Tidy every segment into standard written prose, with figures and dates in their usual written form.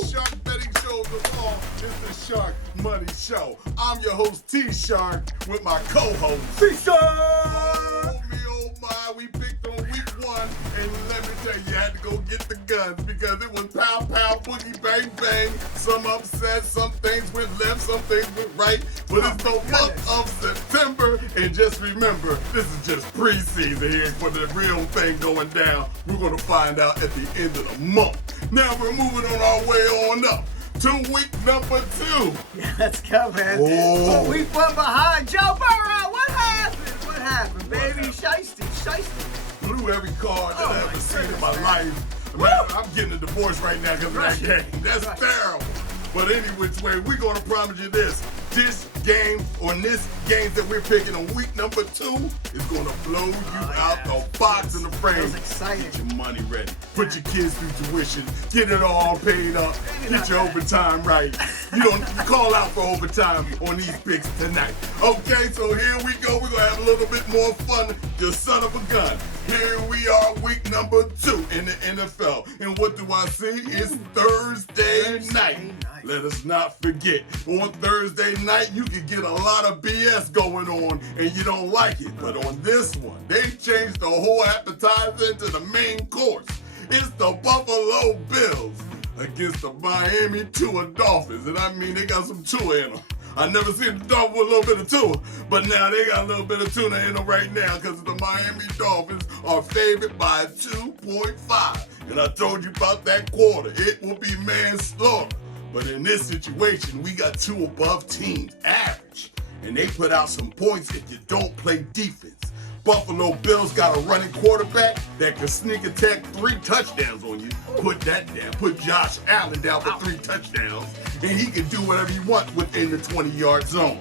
best shark betting shows of all. It's the Shark Money Show. I'm your host, T-Shark, with my co-host, T-Shark! Oh my, we picked on week 1, and let me tell you, you had to go get the guns because it was pow, pow, boogie, bang, bang. Some upset, some things went left, some things went right. But it's the month of September, and just remember, this is just preseason here for the real thing going down. We're going to find out at the end of the month. Now we're moving on our way on up to week number 2. Yeah, let's go, man. Oh. Week 1 behind. Joe Burrow, what happened? What happened, baby? Shiesty. Blew every card that I ever seen in my man. life. Man, I'm getting a divorce right now because of that game. That's terrible. But any which way, we're going to promise you this. This game, or this game that we're picking on week number 2, is going to blow you out the box in the frame. Feels exciting. Get your money ready. Put your kids through tuition. Get it all paid up. Get your overtime right. You don't call out for overtime on these picks tonight. Okay, so here we go. We're going to have a little bit more fun. You son of a gun. Here we are, week number 2 in the NFL. And what do I see? It's Thursday night. Let us not forget, on Thursday night, you can get a lot of BS going on and you don't like it. But on this one, they changed the whole appetizer into the main course. It's the Buffalo Bills against the Miami Dolphins. And I mean, they got some Tua in them. I never seen the Dolphins with a little bit of Tua, but now they got a little bit of tuna in them right now because the Miami Dolphins are favored by 2.5. And I told you about that quarter. It will be manslaughter. But in this situation, we got 2 above teams, average. And they put out some points if you don't play defense. Buffalo Bills got a running quarterback that can sneak attack 3 touchdowns on you. Put that down. Put Josh Allen down for 3 touchdowns. And he can do whatever he wants within the 20-yard zone.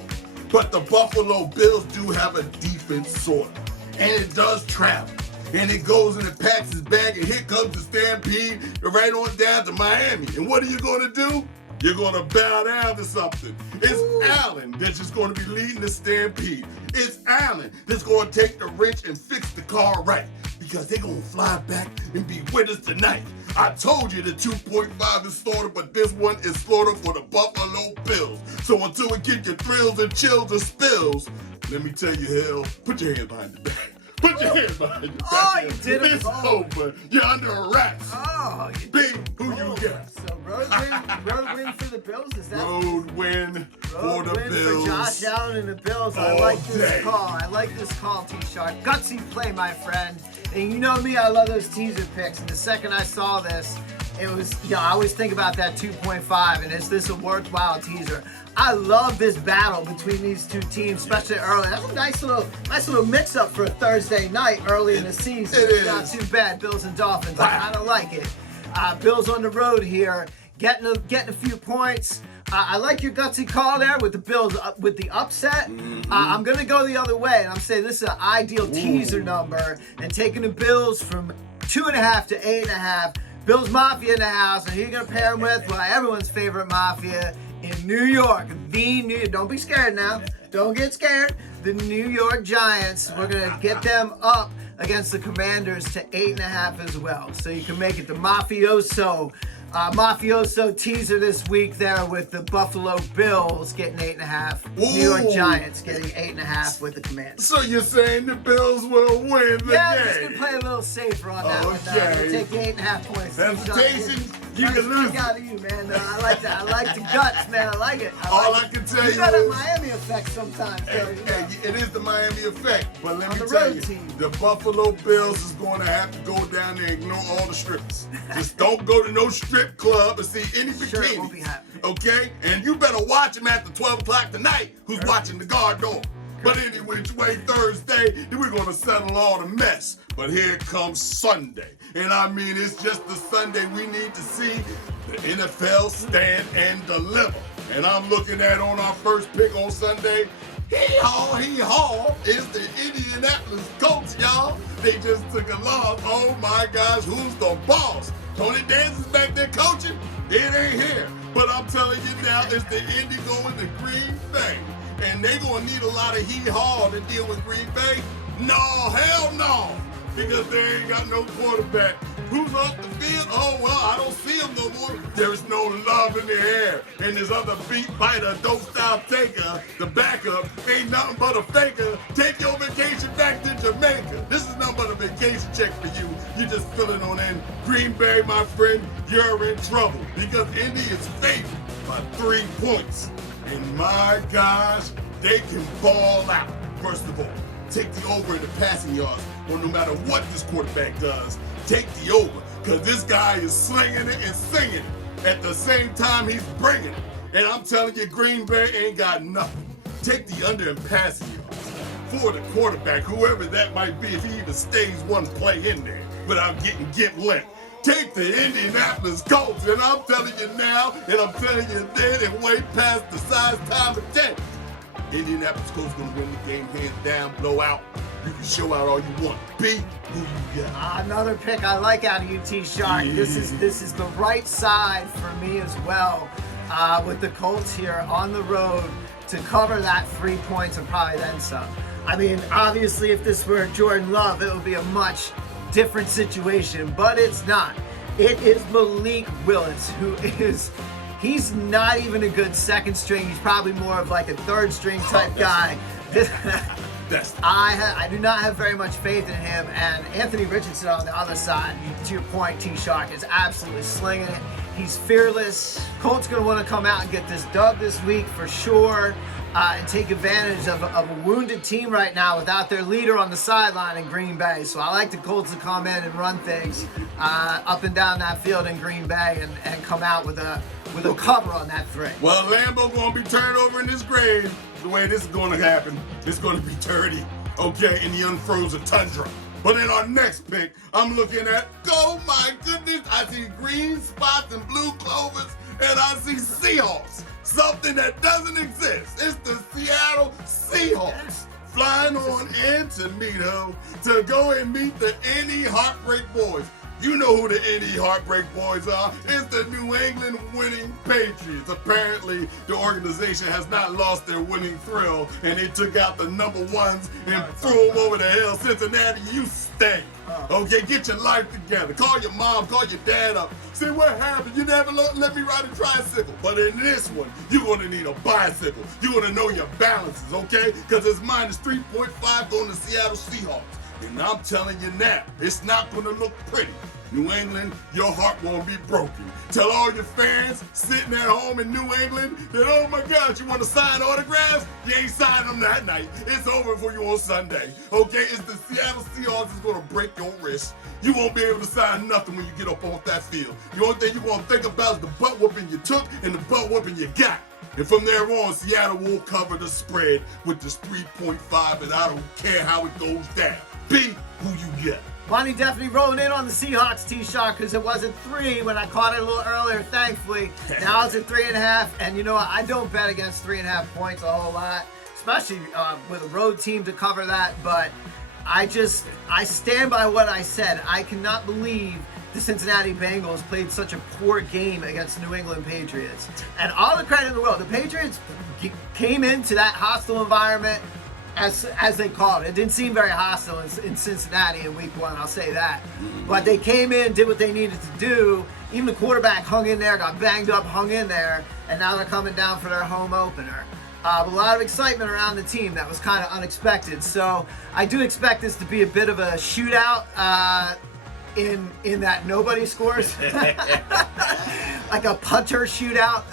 But the Buffalo Bills do have a defense sort of. And it does travel. And it goes and it packs his bag, and here comes the stampede right on down to Miami. And what are you going to do? You're going to bow down to something. It's Allen that's just going to be leading the stampede. It's Allen that's going to take the wrench and fix the car right, because they're going to fly back and be with us tonight. I told you the 2.5 is slaughtered, but this one is slaughtered for the Buffalo Bills. So until we get your thrills and chills and spills, let me tell you, hell, put your hands behind your back. Put your hands behind your back. Oh, you did it. It's over. You're under arrest. Oh, you Bing, who you got? So road win for the Bills, is that? Road win for the Bills. For Josh Allen and the Bills. I like this call. I like this call, T-Shark. Gutsy play, my friend. And you know me, I love those teaser picks. And the second I saw this, it was, I always think about that 2.5, and is this a worthwhile teaser? I love this battle between these two teams, especially early. That's a nice little mix-up for a Thursday night early in the season. It is. Not too bad, Bills and Dolphins. I kind of like it. Bills on the road here, getting a few points. I like your gutsy call there with the Bills, with the upset. I'm going to go the other way, and I'm saying this is an ideal teaser number, and taking the Bills from 2.5 to 8.5. Bills Mafia in the house, and who you going to pair them with? Well, everyone's favorite Mafia in New York. Don't be scared now. Don't get scared. The New York Giants, we're going to get them up against the Commanders to 8.5 as well. So you can make it the Mafioso teaser this week there with the Buffalo Bills getting 8.5. New York Giants getting 8.5 with the Commanders. So you're saying the Bills will win the game? Yeah, I'm just going to play a little safer on that one. Take the 8.5 points. Hesitation, you can lose. Out of you, man. I like that. I like the guts, man. I like it. I can tell you got a Miami effect sometimes. It is the Miami effect. But let me the tell road you, team. the Buffalo Bills is going to have to go down there and ignore all the strippers. Just don't go to no strip club and see any bikinis. Sure, it won't be happening. Okay? And you better watch them after 12 o'clock tonight. Who's watching the guard door? But any which way, Thursday, we're going to settle all the mess. But here comes Sunday. And I mean, it's just the Sunday we need to see the NFL stand and deliver. And I'm looking at on our first pick on Sunday, hee-haw, is the Indianapolis Colts, y'all. They just took a loss. Oh my gosh, who's the boss? Tony Danza's back there coaching? It ain't here. But I'm telling you now, it's the Indy going to Green Bay. And they're going to need a lot of hee-haw to deal with Green Bay. No, hell no. Because they ain't got no quarterback. Who's off the field? Oh, well, I don't see him no more. There's no love in the air. And this other beat biter, don't stop taker, the backup, ain't nothing but a faker. Take your vacation back to Jamaica. This is nothing but a vacation check for you. You're just filling on in. Green Bay, my friend, you're in trouble because Indy is favored by 3 points. And my gosh, they can ball out. First of all, take the over in the passing yards, or no matter what this quarterback does, take the over, because this guy is slinging it and singing it at the same time he's bringing it. And I'm telling you, Green Bay ain't got nothing. Take the under in passing yards for the quarterback, whoever that might be, if he even stays one play in there without getting limp. Take the Indianapolis Colts, and I'm telling you now, and I'm telling you then, and way past the size time of 10. Indianapolis Colts gonna win the game hands down, blowout. You can show out all you want. B, who you got? Another pick I like out of UT Shark. Yeah. This is the right side for me as well. With the Colts here on the road to cover that 3 points and probably then some. I mean, obviously, if this were Jordan Love, it would be a much different situation, but it's not. It is Malik Willis, who is. He's not even a good second string. He's probably more of like a third string type guy. I do not have very much faith in him. And Anthony Richardson on the other side, to your point, T-Shark, is absolutely slinging it. He's fearless. Colts going to want to come out and get this dub this week for sure. And take advantage of a wounded team right now without their leader on the sideline in Green Bay. So I like the Colts to come in and run things up and down that field in Green Bay and come out with a cover on that 3. Well, Lambeau gonna be turned over in his grave. The way this is gonna happen, it's gonna be dirty, okay, in the unfrozen tundra. But in our next pick, I'm looking at, oh my goodness, I see green spots and blue clovers, and I see Seahawks. Something that doesn't exist. It's the Seattle Seahawks flying on in Toledo to go and meet the Indy Heartbreak Boys. You know who the Indy Heartbreak Boys are. It's the New England winning Patriots. Apparently, the organization has not lost their winning thrill, and they took out the number ones and threw them over the hill. Cincinnati, you stink. Okay, get your life together. Call your mom, call your dad up. Say, what happened? You never let me ride a tricycle. But in this one, you're going to need a bicycle. You're going to know your balances, okay? Because it's minus 3.5 going to Seattle Seahawks. And I'm telling you now, it's not going to look pretty. New England, your heart won't be broken. Tell all your fans sitting at home in New England that, oh my gosh, you want to sign autographs? You ain't signing them that night. It's over for you on Sunday. Okay, it's the Seattle Seahawks is going to break your wrist. You won't be able to sign nothing when you get up off that field. The only thing you're going to think about is the butt whooping you took and the butt whooping you got. And from there on, Seattle will cover the spread with this 3.5, and I don't care how it goes down. B, who you got? Money definitely rolling in on the Seahawks, T-Shark, because it wasn't 3 when I caught it a little earlier, thankfully. Now it's at 3.5, and you know what? I don't bet against 3.5 points a whole lot, especially with a road team to cover that, but I stand by what I said. I cannot believe the Cincinnati Bengals played such a poor game against New England Patriots. And all the credit in the world, the Patriots came into that hostile environment as they called it. It didn't seem very hostile in Cincinnati in week 1, I'll say that. But they came in, did what they needed to do. Even the quarterback hung in there, got banged up, hung in there, and now they're coming down for their home opener. A lot of excitement around the team that was kind of unexpected. So I do expect this to be a bit of a shootout in that nobody scores. Like a punter shootout.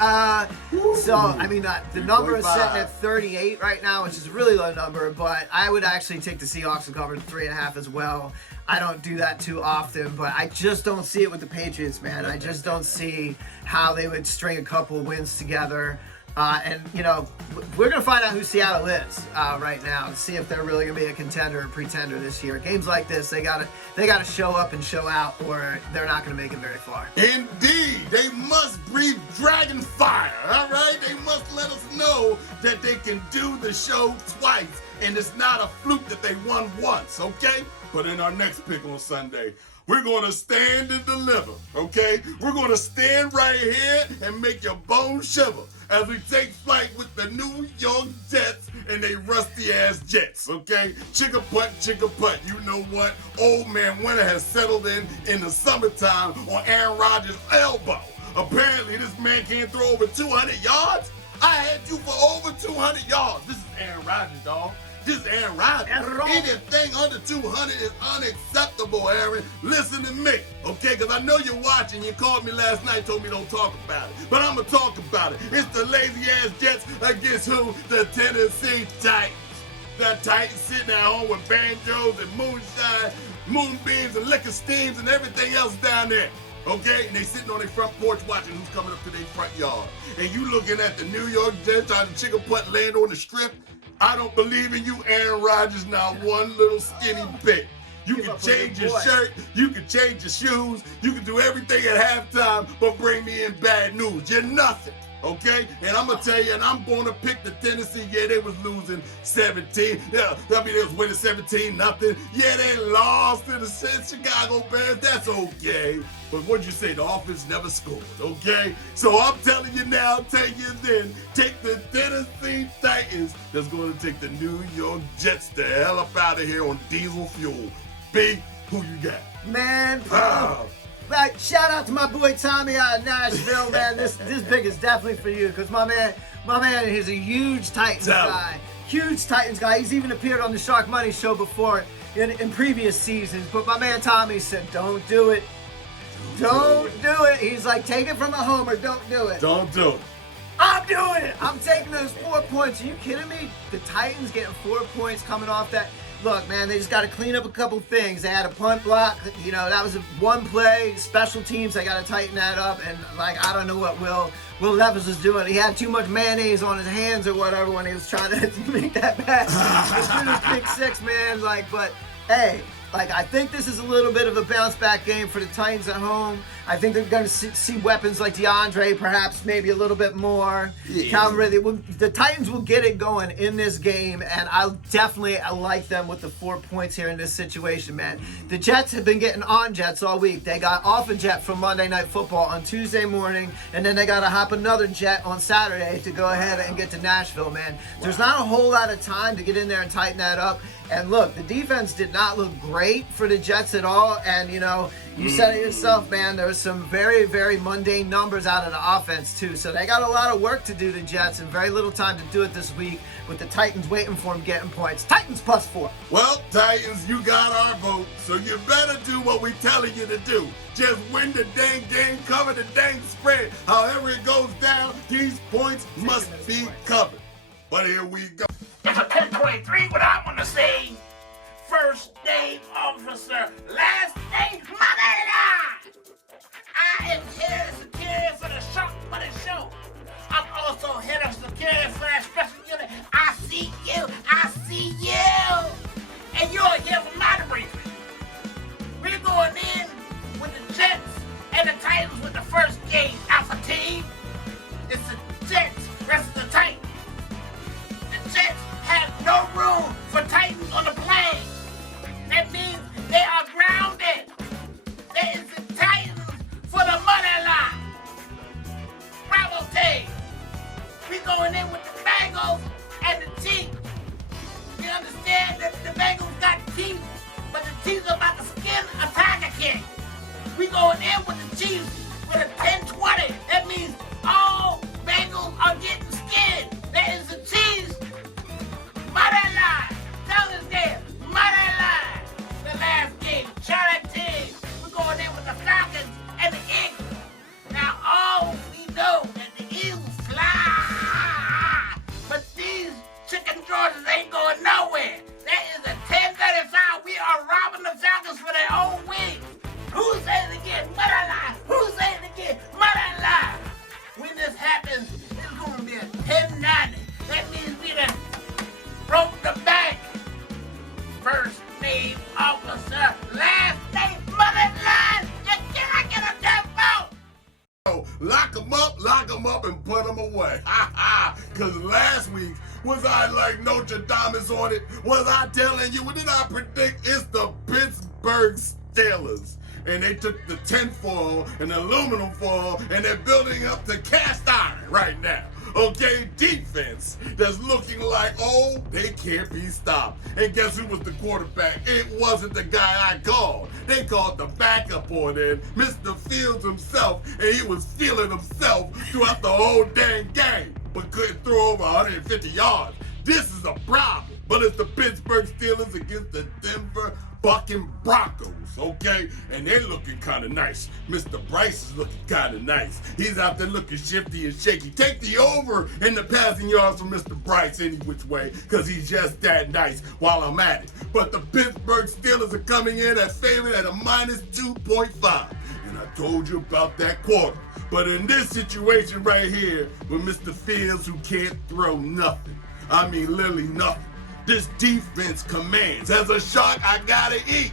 So, I mean, the number is sitting at 38 right now, which is a really low number, but I would actually take the Seahawks to cover 3.5 as well. I don't do that too often, but I just don't see it with the Patriots, man. I just don't see how they would string a couple of wins together. And, you know, we're going to find out who Seattle is right now and see if they're really going to be a contender or pretender this year. Games like this, they gotta show up and show out, or they're not going to make it very far. Indeed, they must breathe dragon fire, all right? They must let us know that they can do the show twice, and it's not a fluke that they won once, okay? But in our next pick on Sunday, We're going to stand and deliver, okay? We're going to stand right here and make your bones shiver as we take flight with the New York Jets and they rusty-ass Jets, okay? Chicka putt, you know what? Old man winter has settled in the summertime on Aaron Rodgers' elbow. Apparently, this man can't throw over 200 yards. I had you for over 200 yards. This is Aaron Rodgers, dog. This is Aaron Rodgers. Anything under 200 is unacceptable, Aaron. Listen to me, okay? Because I know you're watching. You called me last night, told me don't talk about it. But I'm going to talk about it. It's the lazy-ass Jets against who? The Tennessee Titans. The Titans sitting at home with banjos and moonshine, moonbeams and liquor steams and everything else down there. Okay? And they sitting on their front porch watching who's coming up to their front yard. And you looking at the New York Jets trying to chicken putt land on the strip. I don't believe in you, Aaron Rodgers, not one little skinny bit. You can change your shirt, you can change your shoes, you can do everything at halftime, but bring me in bad news. You're nothing, okay? And I'm going to tell you, and I'm going to pick the Tennessee. Yeah, they was losing 17. Yeah, I mean, they was winning 17-0. Yeah, they lost to the Chicago Bears. That's okay. But what'd you say? The offense never scored, okay? So I'm telling you now, take the Tennessee Titans that's going to take the New York Jets the hell up out of here on diesel fuel. B, who you got? Man, like, shout out to my boy Tommy out of Nashville, man. This big is definitely for you, because my man is a huge Titans guy. Huge Titans guy. He's even appeared on the Shark Money Show before in previous seasons. But my man Tommy said, don't do it. Don't do it. He's like, take it from a homer. Don't do it. Don't do it. I'm doing it. I'm taking those 4 points. Are you kidding me? The Titans getting 4 points coming off that. Look, man, they just got to clean up a couple things. They had a punt block. You know, that was one play. Special teams, they got to tighten that up. And, like, I don't know what Will Levis was doing. He had too much mayonnaise on his hands or whatever when he was trying to make that pass. He was doing big six, man. Like, but, hey. Like, I think this is a little bit of a bounce-back game for the Titans at home. I think they're going to see weapons like DeAndre, perhaps maybe a little bit more. Yeah. Calvin Ridley. The Titans will get it going in this game, and I like them with the 4 points here in this situation, man. The Jets have been getting on jets all week. They got off a jet from Monday Night Football on Tuesday morning, and then they got to hop another jet on Saturday to go ahead and get to Nashville, man. There's not a whole lot of time to get in there and tighten that up. And look, the defense did not look great for the Jets at all. And, you know, you said it yourself, man. There was some very, very mundane numbers out of the offense, too. So they got a lot of work to do, the Jets, and very little time to do it this week with the Titans waiting for them getting points. Titans +4. Well, Titans, you got our vote, so you better do what we're telling you to do. Just win the dang game, cover the dang spread. However it goes down, these points must be covered. But here we go. It's a 1023, what I want to say. First name officer, last name mother. I am head of security for the Shark Money Show. I'm also head of security for that special unit. I see you. And you're here for my debriefing. We're going in with the Jets and the Titans with the first game alpha team. It's the Jets versus the Titans. The Jets have no room for Titans on the plane. That means they are grounded. That is the Titans for the money line. Bravo team. We going in with the Bengals and the Chiefs. We understand that the Bengals got teeth, but the Chiefs are about to skin a Tiger King. We going in with the Chiefs with a 10-20. That means all Bengals are getting skinned. That is the Chiefs. Money line. Tell us there. Money line. The last game. Charlotte team. We're going in with the Falcons and the Eagles. Now all we know that the Eagles fly. But these chicken Georges ain't going nowhere. That is a 10-35. We are robbing the Falcons for their own win. Who said it again? Money line. Who said it again? Money line. When this happens, it's going to be a 10-90. That means we done broke the bank. First name officer, last name money line. And can I get a damn vote? Oh, lock them up, and put them away. Ha ha. Because last week, was I like Notre Dame is on it? Was I telling you? What did I predict? It's the Pittsburgh Steelers. and they took the tin foil and the aluminum foil and they're building up the cast iron right now. Okay, defense that's looking like, oh, they can't be stopped. And guess who was the quarterback? It wasn't the guy I called. They called the backup on it, Mr. Fields himself, and he was feeling himself throughout the whole dang game, but couldn't throw over 150 yards. This is a problem. But it's the Pittsburgh Steelers against the Denver fucking Broncos, okay? And they're looking kind of nice. Mr. Bryce is looking kind of nice. He's out there looking shifty and shaky. Take the over in the passing yards from Mr. Bryce any which way, because he's just that nice while I'm at it. But the Pittsburgh Steelers are coming in at favorite at a minus 2.5. And I told you about that quarter. But in this situation right here, with Mr. Fields who can't throw nothing, I mean literally nothing, this defense commands. As a shark, I gotta eat.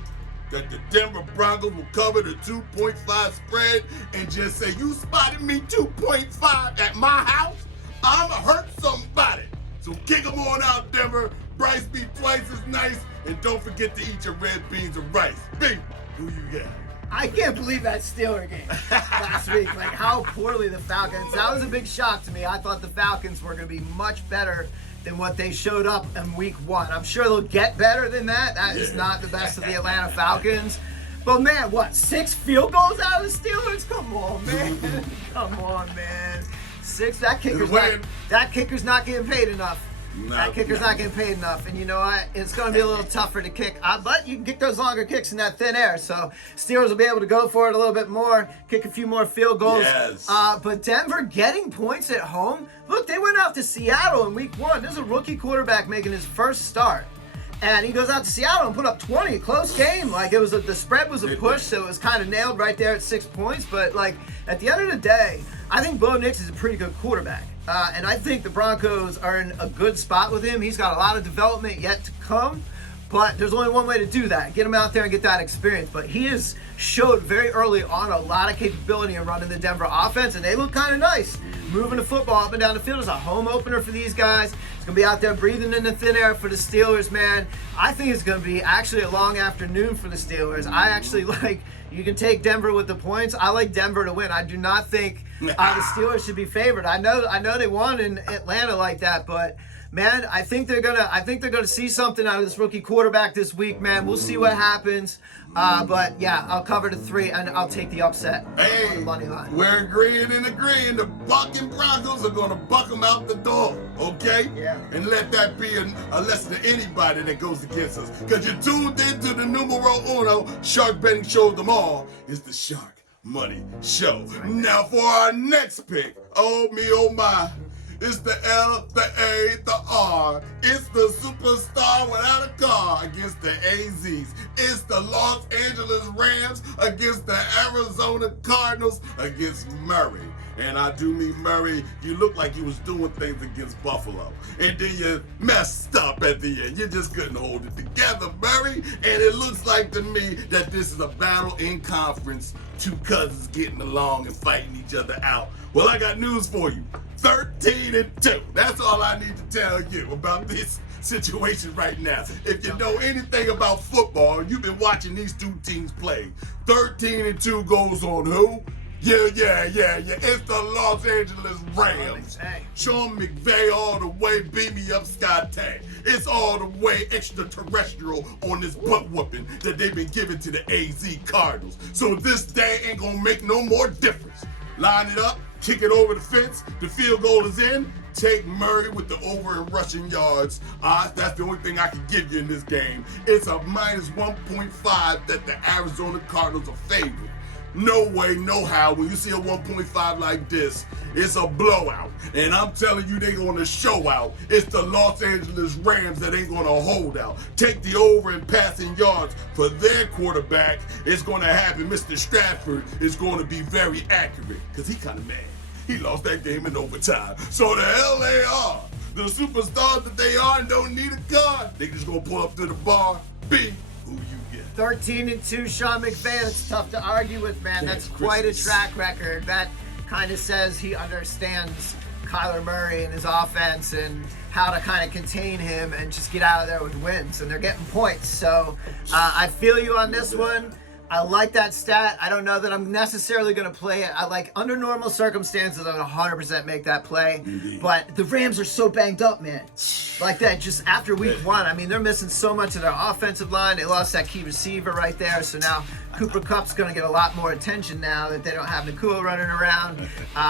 That the Denver Broncos will cover the 2.5 spread and just say, you spotted me 2.5 at my house? I'ma hurt somebody. So kick them on out, Denver. Bryce be twice as nice. And don't forget to eat your red beans and rice. B, who you got? I can't believe that Steeler game last week. Like how poorly the Falcons. That was a big shock to me. I thought the Falcons were going to be much better than what they showed up in week 1. I'm sure they'll get better than that. That is not the best of the Atlanta Falcons. But man, what, 6 field goals out of the Steelers? Come on, man. Come on, man. 6. That kicker's not getting paid enough. That kicker's not getting paid enough. And you know what? It's going to be a little tougher to kick. But you can kick those longer kicks in that thin air. So Steelers will be able to go for it a little bit more, kick a few more field goals. Yes. But Denver getting points at home. Look, they went out to Seattle in week 1. This is a rookie quarterback making his first start. And he goes out to Seattle and put up 20. Close game. Like, it was the spread was a push, so it was kind of nailed right there at 6 points. But, like, at the end of the day, I think Bo Nix is a pretty good quarterback. And I think the Broncos are in a good spot with him. He's got a lot of development yet to come. But there's only one way to do that. Get him out there and get that experience. But he has showed very early on a lot of capability in running the Denver offense. And they look kind of nice. Moving the football up and down the field is a home opener for these guys. It's going to be out there breathing in the thin air for the Steelers, man. I think it's going to be actually a long afternoon for the Steelers. I actually like, you can take Denver with the points. I like Denver to win. I do not think the Steelers should be favored. I know they won in Atlanta like that, but man, I think they're gonna see something out of this rookie quarterback this week, man. We'll see what happens. But yeah, I'll cover the 3 and I'll take the upset on the money line. We're agreeing and agreeing. The bucking Broncos are gonna buck them out the door, okay? Yeah. And let that be a lesson to anybody that goes against us. Because you're tuned into the numero uno shark betting show of them all. It's the Shark Money Show. Now for our next pick, oh me, oh my. It's the L, the A, the R. It's the superstar without a car against the AZs. It's the Los Angeles Rams against the Arizona Cardinals against Murray. And I do mean Murray, you look like you was doing things against Buffalo. And then you messed up at the end. You just couldn't hold it together, Murray. And it looks like to me that this is a battle in conference. 2 cousins getting along and fighting each other out. Well, I got news for you. 13-2. That's all I need to tell you about this situation right now. If you know anything about football, you've been watching these 2 teams play. 13-2 goes on who? Yeah. It's the Los Angeles Rams. Sean McVay all the way, beat me up Sky Tag. It's all the way extraterrestrial on this butt whooping that they've been giving to the AZ Cardinals. So this day ain't gonna make no more difference. Line it up, kick it over the fence, the field goal is in. Take Murray with the over in rushing yards. That's the only thing I can give you in this game. It's a minus 1.5 that the Arizona Cardinals are favored. No way, no how. When you see a 1.5 like this, it's a blowout. And I'm telling you, they're going to show out. It's the Los Angeles Rams that ain't going to hold out. Take the over in passing yards for their quarterback. It's going to happen. Mr. Stratford is going to be very accurate because he kind of mad. He lost that game in overtime. So the LAR, the superstars that they are and don't need a car, they just going to pull up to the bar. B, who you get? 13-2 Sean McVay. That's tough to argue with, man. That's quite a track record. That kind of says he understands Kyler Murray and his offense and how to kind of contain him and just get out of there with wins. And they're getting points. So I feel you on this one. I like that stat. I don't know that I'm necessarily going to play it. I like under normal circumstances, I'm going to 100% make that play. Indeed. But the Rams are so banged up, man. Like that, just after week one. I mean, they're missing so much of their offensive line. They lost that key receiver right there. So now Cooper Kupp's going to get a lot more attention now that they don't have Nakua running around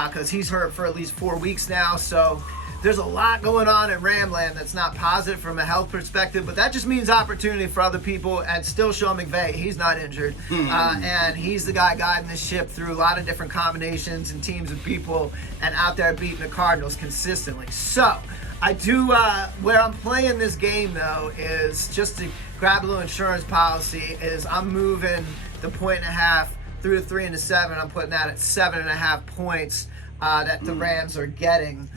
because he's hurt for at least 4 weeks now. So there's a lot going on in Ramland that's not positive from a health perspective, but that just means opportunity for other people. And still Sean McVay, he's not injured. And he's the guy guiding this ship through a lot of different combinations and teams of people and out there beating the Cardinals consistently. So I do, where I'm playing this game though is just to grab a little insurance policy is I'm moving the 1.5 through to 3 and to 7. I'm putting that at 7.5 points. That the Rams are getting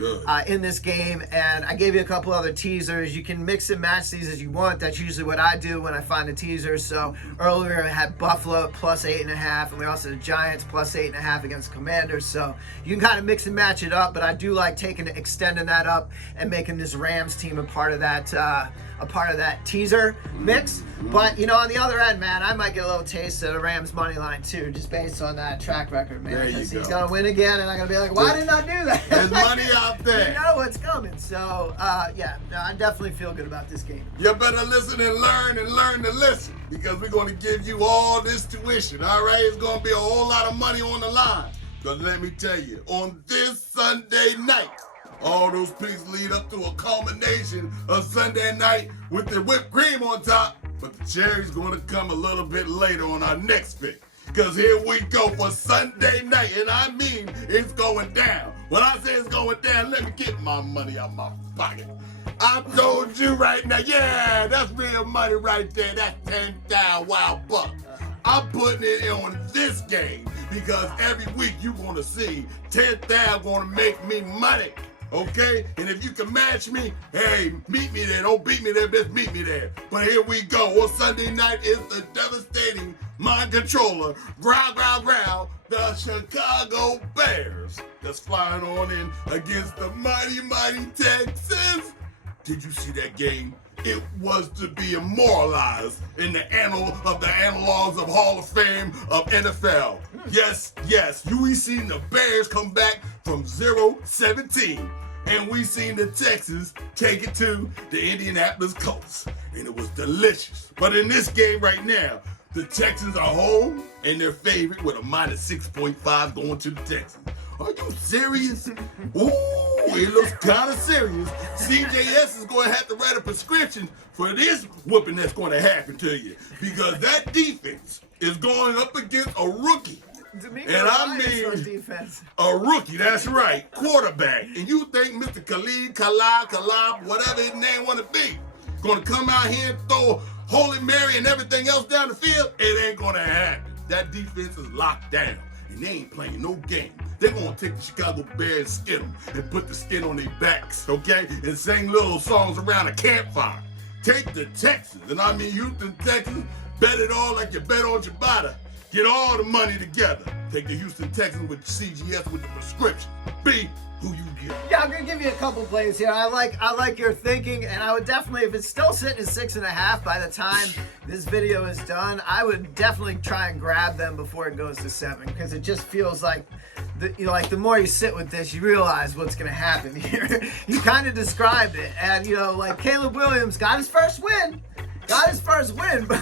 in this game. And I gave you a couple other teasers. You can mix and match these as you want. That's usually what I do when I find a teaser. So earlier I had Buffalo at plus 8.5, and we also had Giants plus 8.5 against Commanders. So you can kind of mix and match it up, but I do like extending that up and making this Rams team a part of that teaser mix. But on the other end, man, I might get a little taste of the Rams money line too, just based on that track record, man. There you Because go. he's gonna win again, and I'm gonna be like, why didn't I do that? There's money out there. You know what's coming. So yeah, no, I definitely feel good about this game. You better listen and learn to listen, because we're going to give you all this tuition, all right? It's going to be a whole lot of money on the line. Because let me tell you, on this Sunday night, all those picks lead up to a culmination of Sunday night with the whipped cream on top, but the cherry's going to come a little bit later on our next pick. Because here we go for Sunday night, and I mean it's going down. When I say it's going down, let me get my money out my pocket. I told you right now, yeah, that's real money right there. That's 10,000 wild bucks. I'm putting it on this game because every week you're going to see 10,000 going to make me money. Okay? And if you can match me, hey, meet me there. Don't beat me there, bitch. Meet me there. But here we go. On Sunday night is the devastating mind controller, growl, the Chicago Bears that's flying on in against the mighty Texans. Did you see that game? It was to be immortalized in the annal of the analogs of Hall of Fame of NFL. Yes, we seen the Bears come back from 0-17. And we seen the Texans take it to the Indianapolis Colts. And it was delicious. But in this game right now, the Texans are home and they're favored with a minus 6.5 going to the Texans. Are you serious? Ooh, it looks kind of serious. CJS is going to have to write a prescription for this whooping that's going to happen to you. Because that defense is going up against a rookie. D'Amico And I Ryan's mean, on defense. a rookie, that's right, quarterback. And you think Mr. Kalab, whatever his name want to be, going to come out here and throw Holy Mary and everything else down the field? It ain't going to happen. That defense is locked down, and they ain't playing no game. They're going to take the Chicago Bears and skin them and put the skin on their backs, okay? And sing little songs around a campfire. Take the Texans, and I mean Houston Texans, bet it all like you bet on Ciabatta. Get all the money together. Take the Houston Texans with CGS with the prescription. B, who you get? Yeah, I'm gonna give you a couple plays here. I like your thinking, and I would definitely, if it's still sitting at 6.5 by the time this video is done, I would definitely try and grab them before it goes to 7, because it just feels like the more you sit with this, you realize what's gonna happen here. You kind of described it, and like Caleb Williams got his first win, but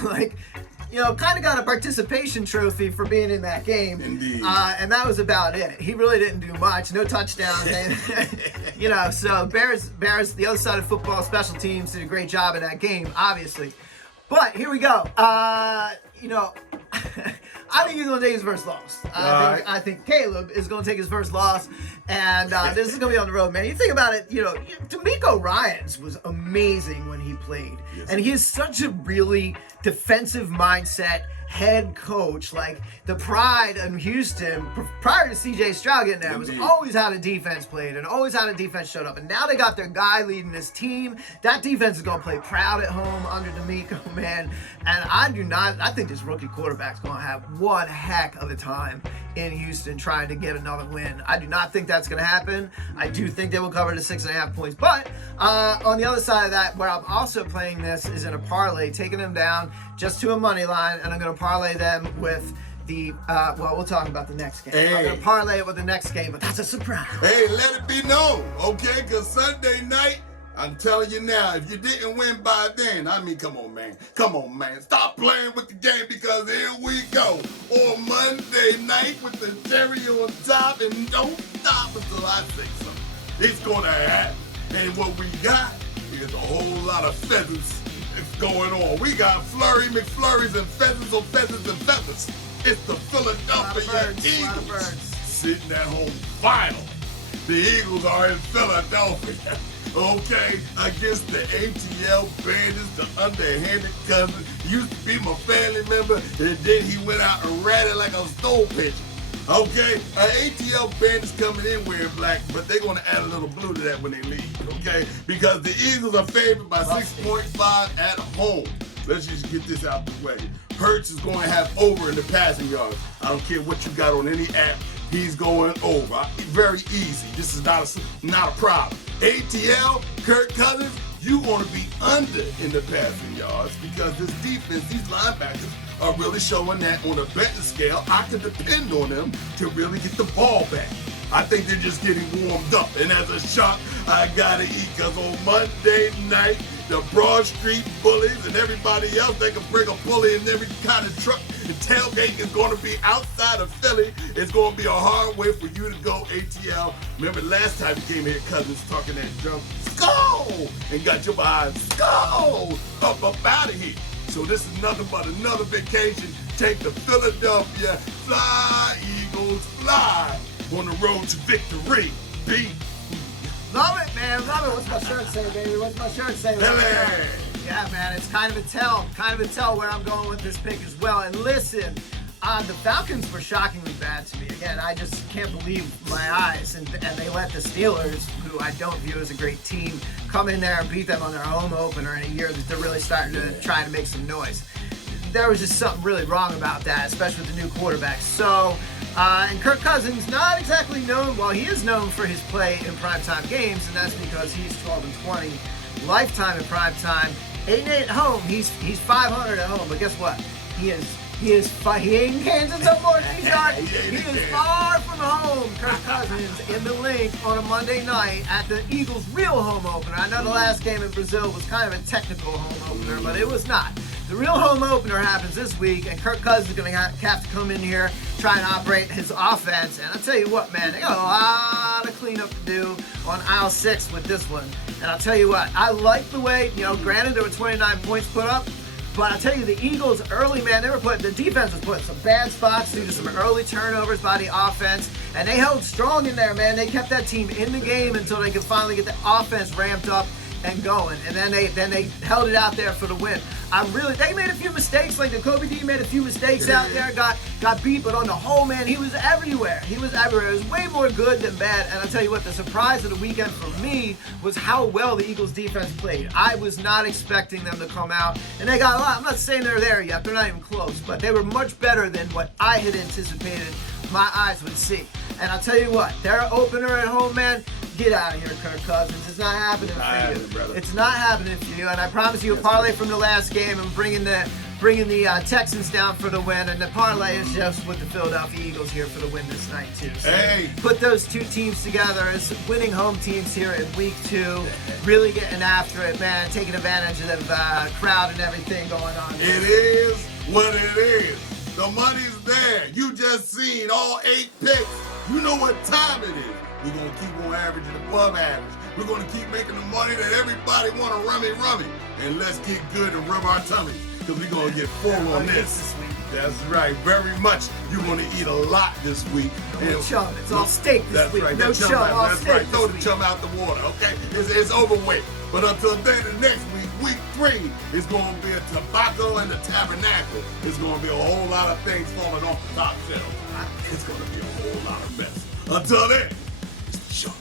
kind of got a participation trophy for being in that game. Indeed. And that was about it. He really didn't do much. No touchdowns. So Bears, the other side of football, special teams did a great job in that game, obviously. But here we go. I think he's going to take his first loss. I think Caleb is going to take his first loss. And this is going to be on the road, man. You think about it, D'Amico Ryans was amazing when he played. Yes. And he is such a really defensive mindset head coach. Like, the pride in Houston, prior to C.J. Stroud getting there, was always how the defense played and always how the defense showed up. And now they got their guy leading this team. That defense is going to play proud at home under D'Amico, man. And I think this rookie quarterback's going to have one heck of a time in Houston trying to get another win. I do not think that's going to happen. I do think they will cover the 6.5 points. But on the other side of that, where I'm also playing this is in a parlay, taking them down just to a money line, and I'm going to parlay them with the, we'll talk about the next game. Hey. I'm going to parlay it with the next game, but that's a surprise. Hey, let it be known, okay? Because Sunday night, I'm telling you now, if you didn't win by then, I mean, come on, man. Come on, man. Stop playing with the game because here we go. On Monday night with the cherry on top, and don't stop until I say something. It's going to happen. And what we got is a whole lot of feathers going on. We got Flurry McFlurries and feathers on feathers and feathers. It's the Philadelphia Eagles sitting at home final. The Eagles are in Philadelphia. Okay, against the ATL Bandits, the underhanded cousin. Used to be my family member, and then he went out and ratted like a stole pigeon. Okay, ATL Bandits coming in wearing black, but they're going to add a little blue to that when they leave, okay? Because the Eagles are favored by 6.5 at home. Let's just get this out the way. Hurts is going to have over in the passing yards. I don't care what you got on any app. He's going over. Very easy. This is not a problem. ATL, Kirk Cousins, you're going to be under in the passing yards because this defense, these linebackers, are really showing that on a betting scale, I can depend on them to really get the ball back. I think they're just getting warmed up. And as a Shark, I got to eat because on Monday night, the Broad Street Bullies and everybody else, they can bring a bully in every kind of truck. The tailgate is going to be outside of Philly. It's going to be a hard way for you to go, ATL. Remember last time you came here, Cousins, talking that junk, skull, and got your behind skull up out of here. So this is nothing but another vacation. Take the Philadelphia, fly, Eagles, fly, on the road to victory. Beat. Love it, man. Love it. What's my shirt say, baby? What's my shirt say? Hey. Yeah, man. It's kind of a tell where I'm going with this pick as well. And listen, the Falcons were shockingly bad to me. Again, I just can't believe my eyes. And they let the Steelers, who I don't view as a great team, come in there and beat them on their home opener in a year that they're really starting to try to make some noise. There was just something really wrong about that, especially with the new quarterback. So, and Kirk Cousins, not exactly known, well, he is known for his play in primetime games, and that's because he's 12-20 lifetime in primetime. 8-8 at home, he's 500 at home, but guess what? He ain't in Kansas no more. He is far from home. Kirk Cousins in the link on a Monday night at the Eagles' real home opener. I know the last game in Brazil was kind of a technical home opener, but it was not. The real home opener happens this week, and Kirk Cousins is going to have to come in here, try and operate his offense. And I'll tell you what, man, they got a lot of cleanup to do on aisle 6 with this one. And I'll tell you what, I like the way, granted there were 29 points put up, but I'll tell you, the Eagles early, man, the defense was put in some bad spots due to some early turnovers by the offense, and they held strong in there, man. They kept that team in the game until they could finally get the offense ramped up and going, and then they held it out there for the win. They made a few mistakes, like the Kobe D made a few mistakes out there, got beat, but on the whole, man, he was everywhere. It was way more good than bad, and I'll tell you what, the surprise of the weekend for me was how well the Eagles defense played. I was not expecting them to come out, and they got a lot. I'm not saying they're there yet, they're not even close, but they were much better than what I had anticipated my eyes would see. And I'll tell you what, their opener at home, man, get out of here, Kirk Cousins. It's not happening for you. Brother. It's not happening for you. And I promise you a parlay from the last game and bringing the Texans down for the win. And the parlay is just with the Philadelphia Eagles here for the win this night, too. So put those two teams together as winning home teams here in week 2. Really getting after it, man. Taking advantage of the crowd and everything going on. It is what it is. The money's there. You just seen all 8 picks. You know what time it is. We're going to keep on averaging above average. We're going to keep making the money that everybody want to rummy. And let's get good and rub our tummies because we're going to get full on this. That's right. Very much. You're going to eat a lot this week. No chum. It's all steak this week. Right. No chum. All that's steak right. Throw the week. chum out the water, okay? It's overweight. But until then, the next week 3, is going to be a tobacco and the tabernacle. It's going to be a whole lot of things falling off the top shelf. It's going to be a whole lot of mess. Until then, it's the show.